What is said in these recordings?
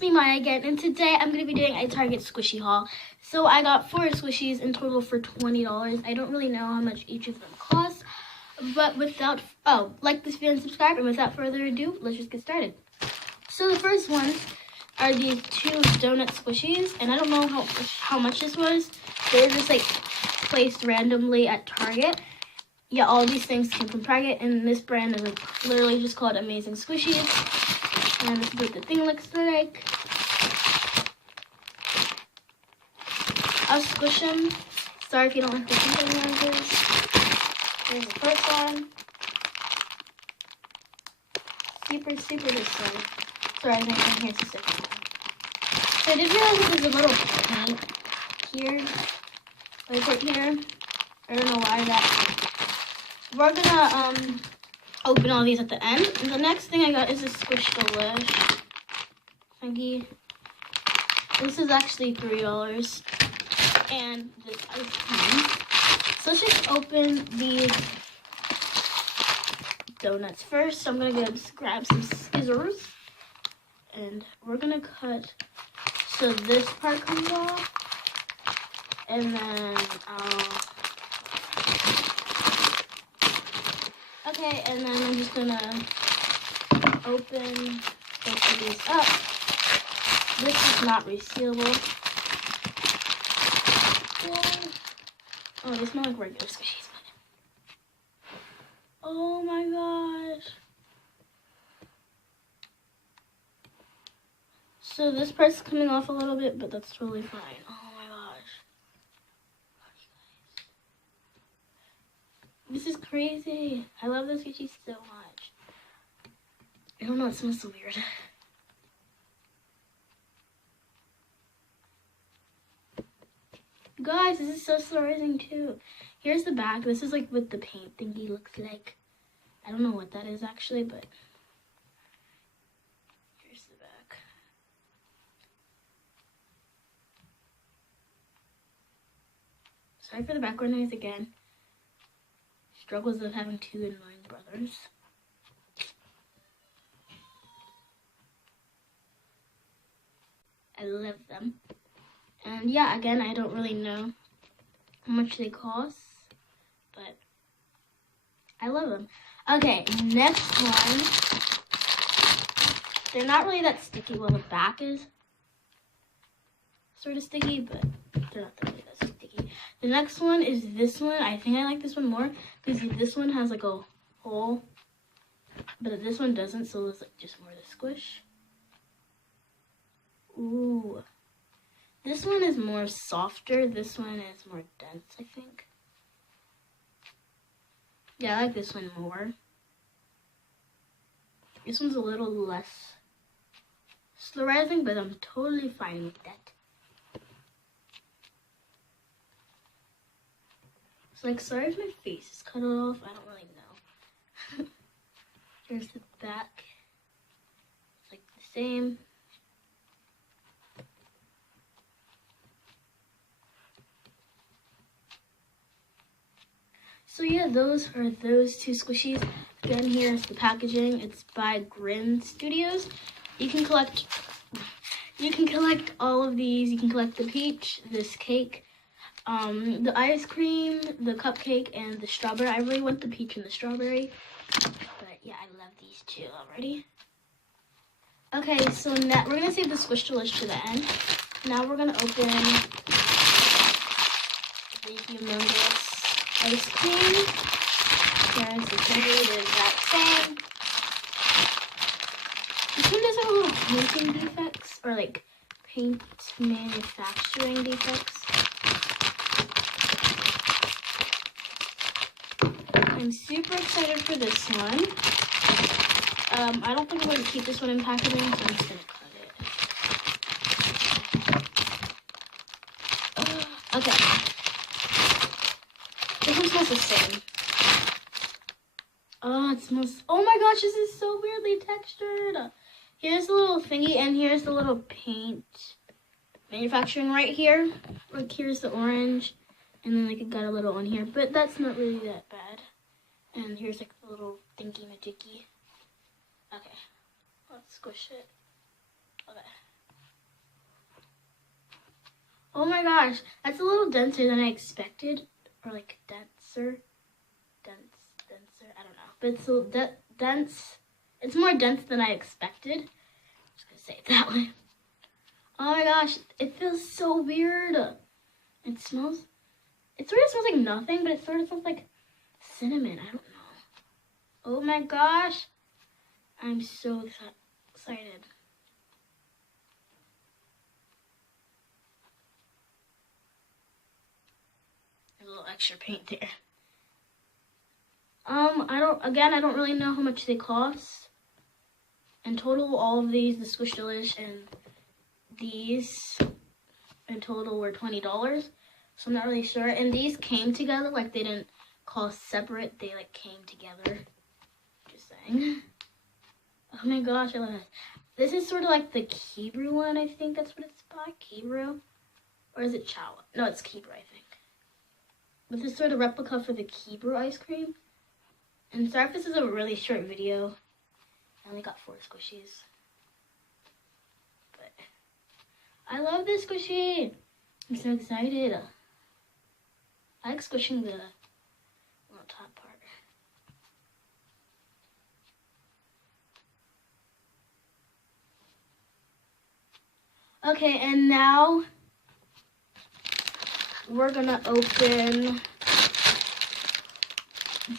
it's me, Maya, again, and today I'm going to be doing a Target squishy haul. So I got 4 squishies in total for $20. I don't really know how much each of them cost, but like this video and subscribe, and without further ado, let's just get started. So the first ones are these 2 donut squishies, and I don't know how much this was. They were just like placed randomly at Target. Yeah, all these things came from Target, and this brand is like literally just called Amazing Squishies. And this is what the thing looks like. I'll squish them. Sorry if you don't like the crinkling noises. Here's the first one. Super this one. Sorry, I think here's the second one. So I did realize that there's a little paint here. Right here. I don't know why that. We're gonna open all these at the end. And the next thing I got is this Squish Delish thingy. This is actually $3. And this ice cream. So let's just open these donuts first. So I'm gonna grab some scissors. And we're gonna cut so this part comes off. And then okay, and then I'm just gonna open both of these up. This is not resealable. Oh, they smell like regular squishies. Oh my gosh. So this part's coming off a little bit, but that's totally fine. Oh my gosh. This is crazy. I love this squishy so much. I don't know, it smells so weird. Guys, this is so surprising too. Here's the back. This is like what the paint thingy looks like. I don't know what that is actually, but here's the back. Sorry for the background noise again. Struggles of having 2 annoying brothers. I love them. And yeah, again, I don't really know how much they cost, but I love them. Okay, next one. They're not really that sticky. Well, the back is sort of sticky, but they're not really that sticky. The next one is this one. I think I like this one more because this one has like a hole, but this one doesn't, so it's like just more of the squish. Ooh. This one is more softer. This one is more dense, I think. Yeah, I like this one more. This one's a little less slurrizing, but I'm totally fine with that. It's like, sorry if my face is cut off. I don't really know. Here's the back. It's like the same. So yeah, those are those 2 squishies. Again, here's the packaging. It's by Grin Studios. You can collect all of these. You can collect the peach, this cake, the ice cream, the cupcake, and the strawberry. I really want the peach and the strawberry. But yeah, I love these 2 already. Okay, so now we're gonna save the Squish Delish to the end. Now we're gonna open the humongous ice cream. Here's the sugar, the exact same. This one does have a little painting defects, or like paint manufacturing defects. I'm super excited for this one. I don't think I'm going to keep this one in packaging, so I'm just going to cut it. Okay. This one smells the same. Oh, it smells... Oh my gosh, this is so weirdly textured. Here's the little thingy, and here's the little paint manufacturing right here. Like, here's the orange, and then like it got a little on here, but that's not really that bad. And here's like the little thingy-majiggy. Okay, let's squish it. Okay. Oh my gosh, that's a little denser than I expected. Or like denser. Denser, I don't know. But it's a dense. It's more dense than I expected. I'm just gonna say it that way. Oh my gosh, it feels so weird. It sort of smells like nothing, but it sort of smells like cinnamon. I don't know. Oh my gosh, I'm so excited. There's a little extra paint there. I don't really know how much they cost. In total, all of these, the Squish-Delish and these, in total were $20. So I'm not really sure. And these came together, like they didn't cost separate. They like came together. Just saying. Oh my gosh, I love this. This is sort of like the Kebrew one, I think that's what it's by. Kebrew? Or is it Chowa? No, it's Kebrew, I think. But this is sort of replica for the Kebrew ice cream. And sorry if this is a really short video. I only got 4 squishies. But I love this squishy. I'm so excited. I like squishing the little top part. Okay, and now we're gonna open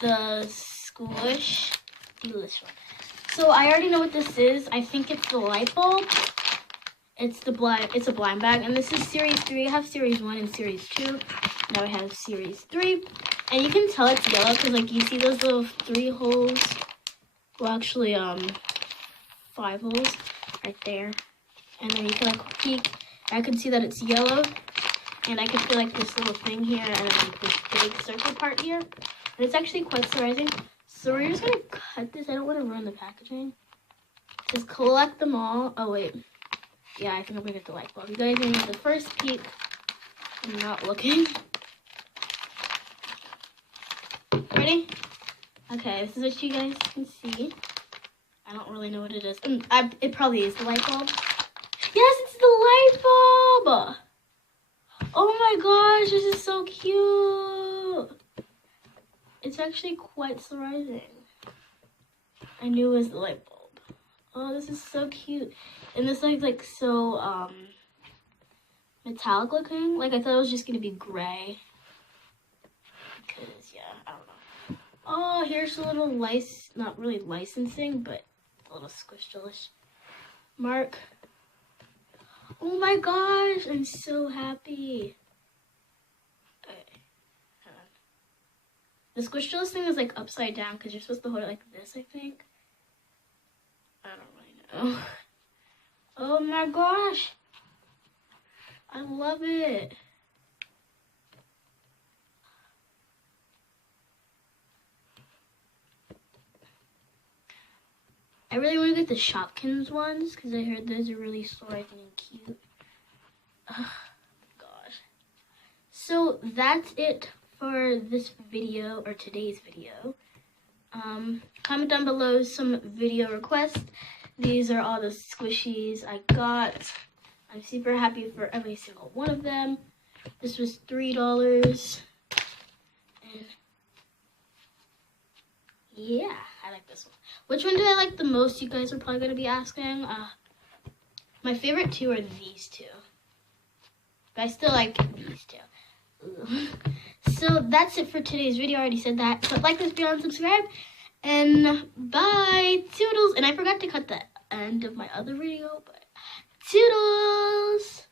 the Squish-Delish one. So I already know what this is. I think it's the light bulb. It's a blind bag, and this is series 3. I have series 1 and series 2. Now I have series 3, and you can tell it's yellow because like you see those little 3 holes. Well, actually 5 holes right there, and then you can like peek. I can see that it's yellow, and I can feel like this little thing here, and then like this big circle part here. And it's actually quite surprising. So we're just gonna cut this. I don't want to ruin the packaging. It says collect them all. Oh wait, yeah, I think I'm gonna get the light bulb. You guys are gonna get the first peek. I'm not looking. Ready? Okay, this is what you guys can see. I don't really know what it is. It probably is the light bulb. Yes, it's the light bulb! Oh my gosh, this is so cute. It's actually quite surprising. I knew it was the light bulb. Oh, this is so cute. And this looks like so metallic looking. Like I thought it was just gonna be gray. Because yeah, I don't know. Oh, here's a little not really licensing, but a little Squish-Delish mark. Oh my gosh, I'm so happy. Okay, hold on. The Squish-Delish thing is like upside down because you're supposed to hold it like this, I think. I don't really know. Oh my gosh. I love it. I really want to get the Shopkins ones because I heard those are really surprising and cute. Oh, gosh. So that's it for this video, or today's video. Comment down below some video requests. These are all the squishies I got. I'm super happy for every single one of them. This was $3. And yeah, I like this one. Which one do I like the most? You guys are probably going to be asking. My favorite 2 are these 2. But I still like these 2. So that's it for today's video. I already said that. So like this video and subscribe. And bye. Toodles. And I forgot to cut the end of my other video. But toodles.